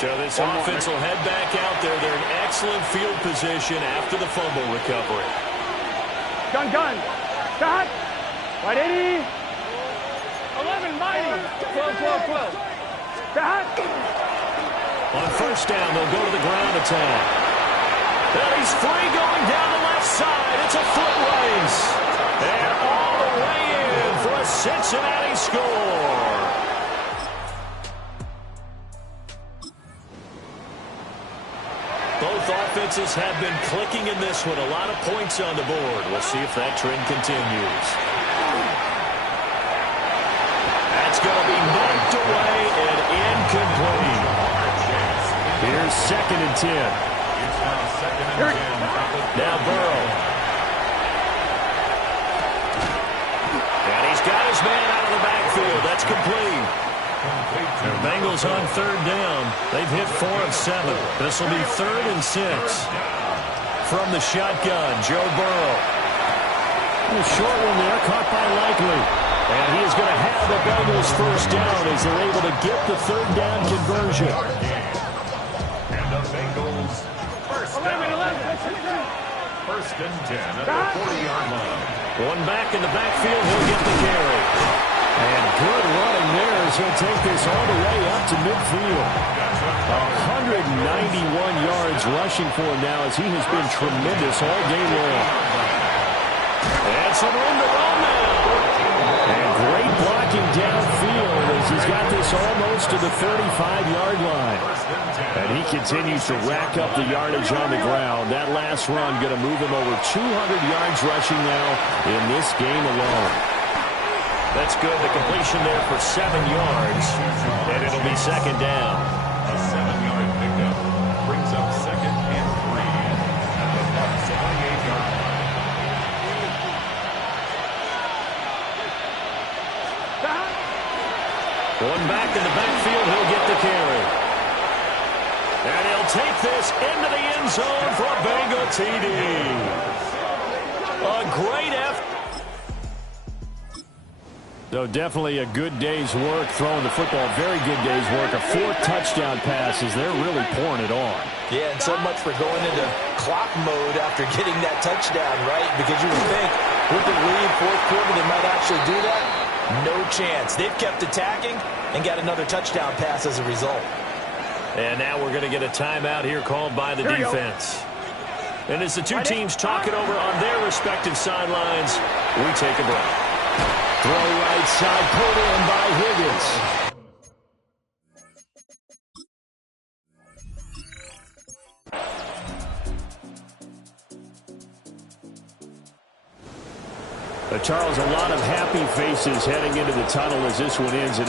So this offense will head back out there. They're in excellent field position after the fumble recovery. Gun. Stop. Right 80. 11, mighty. 12. Stop. On first down, they'll go to the ground attack. And he's free going down the left side. It's a foot race. And all the way in for a Cincinnati score. Both offenses have been clicking in this one. A lot of points on the board. We'll see if that trend continues. That's going to be knocked away and incomplete. Here's 2nd and 10. Now Burrow. And he's got his man out of the backfield. That's complete. The Bengals on 3rd down. They've hit 4 of 7. This will be 3rd and 6. From the shotgun, Joe Burrow. A short one there, caught by Likely. And he is going to have the Bengals first down as they're able to get the 3rd down conversion. And the Bengals first down. 1st and 10 at the 40-yard line. One back in the backfield, he'll get the carry. And good running there as he'll take this all the way up to midfield. 191 yards rushing for him now as he has been tremendous all day long. And some room to run now. And great blocking downfield as he's got this almost to the 35-yard line. And he continues to rack up the yardage on the ground. That last run going to move him over 200 yards rushing now in this game alone. That's good. The completion there for 7 yards. And it'll be 2nd down. A 7-yard pickup brings up 2nd and 3 at the 28-yard line. One back in the backfield, he'll get the carry. And he'll take this into the end zone for a Bengal TD. A great effort. So definitely a good day's work throwing the football. Very good day's work. A 4th touchdown pass as they're really pouring it on. Yeah, and so much for going into clock mode after getting that touchdown, right? Because you would think with the lead, 4th quarter, they might actually do that. No chance. They've kept attacking and got another touchdown pass as a result. And now we're going to get a timeout here called by the defense. And as the two teams talk it over on their respective sidelines, we take a break. Throw right side, pulled in by Higgins. Charles, a lot of happy faces heading into the tunnel as this one ends.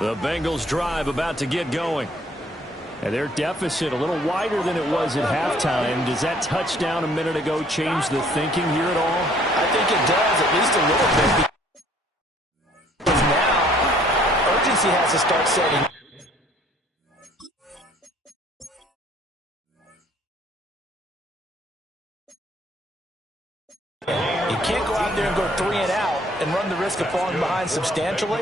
The Bengals drive about to get going. And their deficit a little wider than it was at halftime. Does that touchdown a minute ago change the thinking here at all? I think it does, at least a little bit. Because now, urgency has to start setting. You can't go out there and go 3 and out and run the risk of falling behind substantially,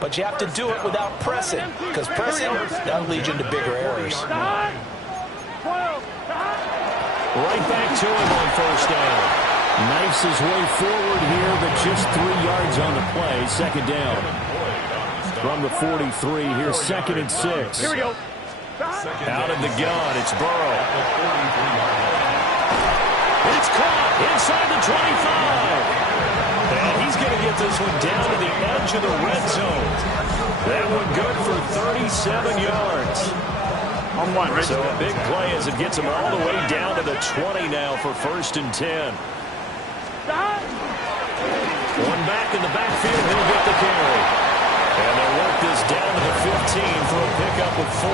but you have to do it without pressing, because pressing, that'll lead you into bigger errors. Right back to him on first down. Knifes his way forward here, but just 3 yards on the play. Second down. From the 43, here's 2nd and 6. Here we go. Out of the gun, it's Burrow. It's caught inside the 25. And he's going to get this one down to the edge of the red zone. That one good for 37 yards. On one, right? So a big play as it gets him all the way down to the 20 now for 1st and 10. One back in the backfield, he'll get the carry. And they'll work this down to the 15 for a pickup of 4.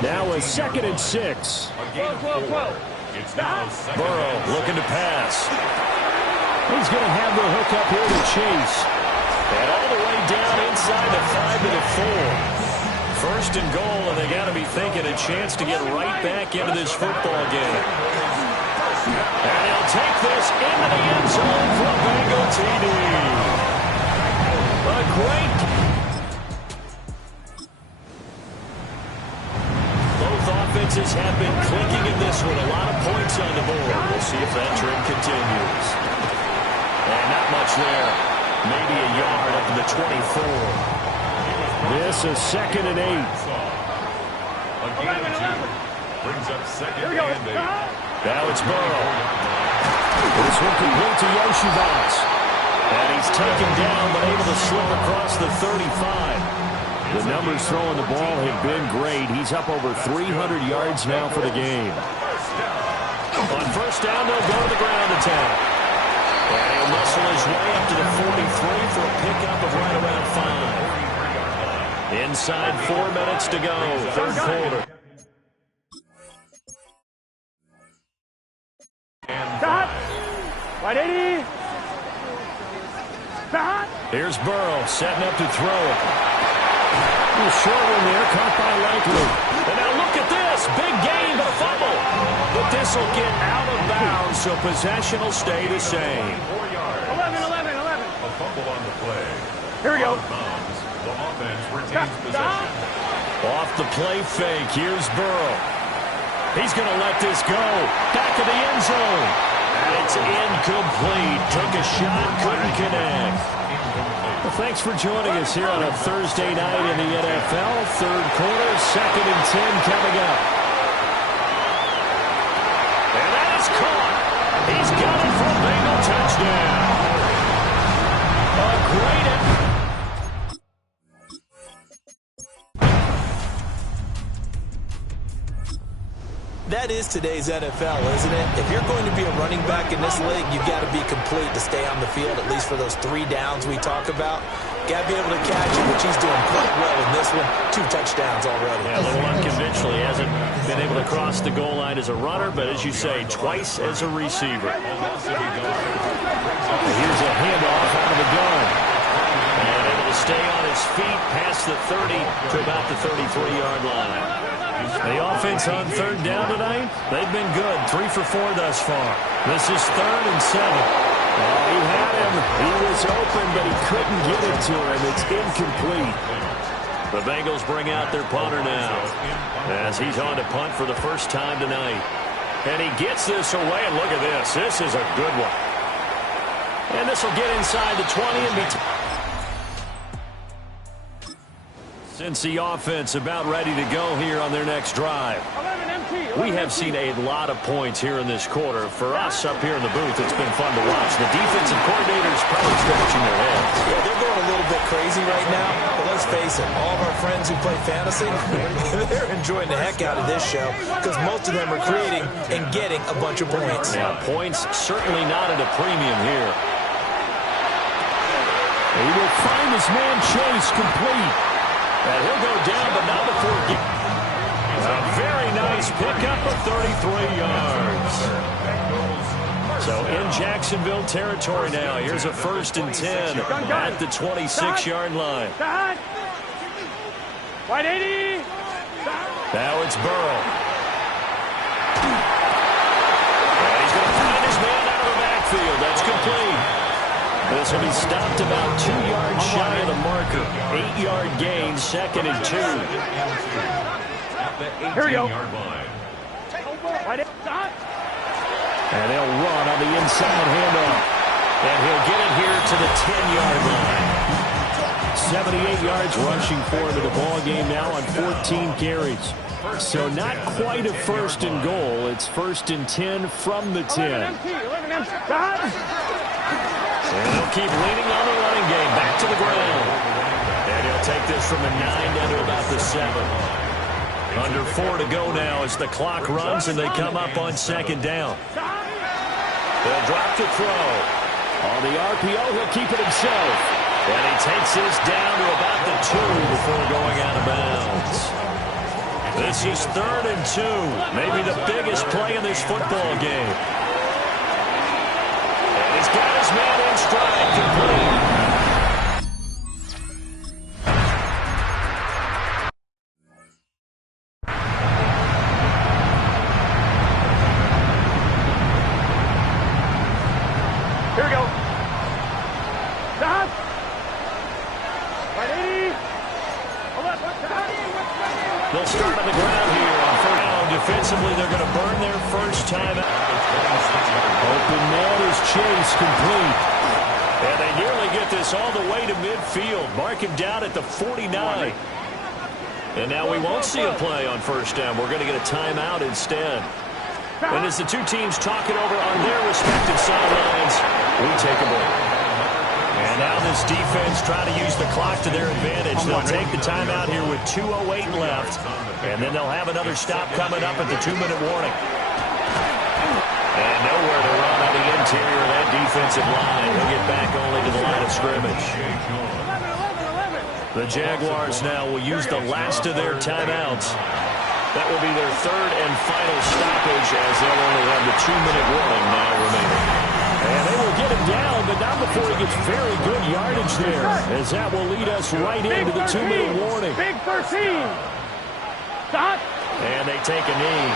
Now a 2nd and 6. 12. Burrow looking to pass. He's going to have the hook up here to Chase. And all the way down inside the 5 to the 4. 1st and goal, and they got to be thinking a chance to get right back into this football game. And he'll take this into the end zone for a Bengal TD. A great. Both offenses have been clicking in this one. A lot of points on the board. We'll see if that trend continues. And not much there. Maybe a yard up to the 24. This is 2nd and 8. Brings up 2nd and 8. Now it's Burrow. This one complete to Yoshi Box. And he's taken down, but able to slip across the 35. The numbers throwing the ball have been great. He's up over 300 yards now for the game. On first down, they'll go to the ground attack. And he'll muscle his way up to the 43 for a pickup of right around 5. Inside 4 minutes to go, third quarter. Stop. Right 80. Stop. Here's Burrow setting up to throw it. A short one there, caught by Likely. And now look at this. Big gain, but a fumble. But this will get out of bounds, so possession will stay the same. 11. A fumble on the play. Here we go. The offense retains possession. Off the play fake, here's Burrow. He's going to let this go. Back of the end zone. And it's incomplete. Took a shot, couldn't connect. Well, thanks for joining us here on a Thursday night in the NFL. Third quarter, 2nd and 10 coming up. And that is caught. He's got it for a Bengal touchdown. A great effort. That is today's NFL, isn't it? If you're going to be a running back in this league, you've got to be complete to stay on the field, at least for those 3 downs we talk about. Got to be able to catch it, which he's doing quite well in this one. 2 touchdowns already. Yeah, a little unconventional. He hasn't been able to cross the goal line as a runner, but as you say, twice as a receiver. Here's a handoff out of the gun. And able to stay on his feet past the 30 to about the 33-yard line. The offense on third down tonight, they've been good. 3 for 4 thus far. This is 3rd and 7. Oh, he had him. He was open, but he couldn't get it to him. It's incomplete. The Bengals bring out their punter now as he's on to punt for the first time tonight. And he gets this away, and look at this. This is a good one. And this will get inside the 20 and be... Since the offense about ready to go here on their next drive. We have seen a lot of points here in this quarter. For us up here in the booth, it's been fun to watch. The defensive coordinators probably scratching their heads. Yeah, they're going a little bit crazy right now. But let's face it, all of our friends who play fantasy, they're enjoying the heck out of this show because most of them are creating and getting a bunch of points. Yeah, points certainly not at a premium here. He will find his man Chase complete. And he'll go down, but not before it gets... A very nice pickup of 33 yards. So in Jacksonville territory now. Here's a 1st and 10 at the 26-yard line. Right 80. Now it's Burrow. And he's going to find his man out of the backfield. That's complete. This will be stopped about 2 yards shy of the marker. 8-yard gain, 2nd and 2. Here we go. And they'll run on the inside handoff. And he'll get it here to the 10-yard line. 78 yards rushing for him in the ball game now on 14 carries. So not quite a 1st and goal. It's 1st and 10 from the 10. And he'll keep leaning on the running game. Back to the ground. And he'll take this from the 9 down to about the 7. Under 4 to go now as the clock runs and they come up on 2nd down. They'll drop to throw. On the RPO, he'll keep it himself. And he takes this down to about the 2 before going out of bounds. This is 3rd and 2. Maybe the biggest play in this football game. And he's got his man in stride complete. Here we go. Stop. Right 80. They'll start on the ground here on 1st down. Defensively, they're going to burn their first time out. Open man is Chase complete. And they nearly get this all the way to midfield. Mark him down at the 49. And now we won't see a play on 1st down. We're going to get a timeout instead. And as the two teams talk it over on their respective sidelines, we take a break. And now this defense trying to use the clock to their advantage. They'll take the timeout here with 2:08 left, and then they'll have another stop coming up at the 2-minute warning. And nowhere to run on the interior of that defensive line. He'll get back only to the line of scrimmage. The Jaguars now will use the last of their timeouts. That will be their third and final stoppage, as they'll only have the 2-minute warning now remaining. And they will get him down, but not before he gets very good yardage there, as that will lead us right into the 2-minute warning. Big 13. Stop. And they take a knee.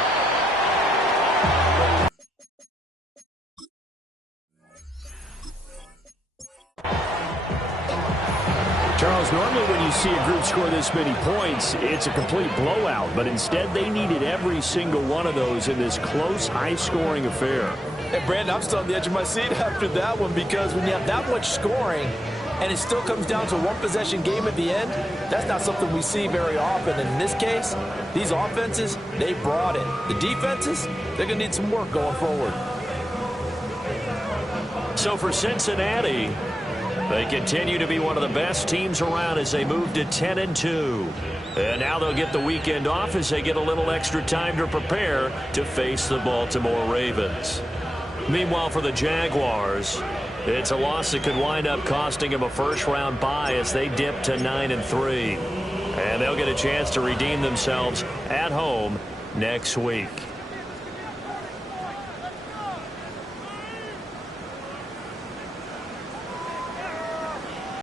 Charles, normally when you see a group score this many points, it's a complete blowout. But instead, they needed every single one of those in this close, high-scoring affair. And Brandon, I'm still on the edge of my seat after that one, because when you have that much scoring and it still comes down to a one-possession game at the end, that's not something we see very often. And in this case, these offenses, they brought it. The defenses, they're going to need some work going forward. So for Cincinnati, they continue to be one of the best teams around as they move to 10-2. And now they'll get the weekend off as they get a little extra time to prepare to face the Baltimore Ravens. Meanwhile, for the Jaguars, it's a loss that could wind up costing them a first-round bye as they dip to 9-3. And they'll get a chance to redeem themselves at home next week.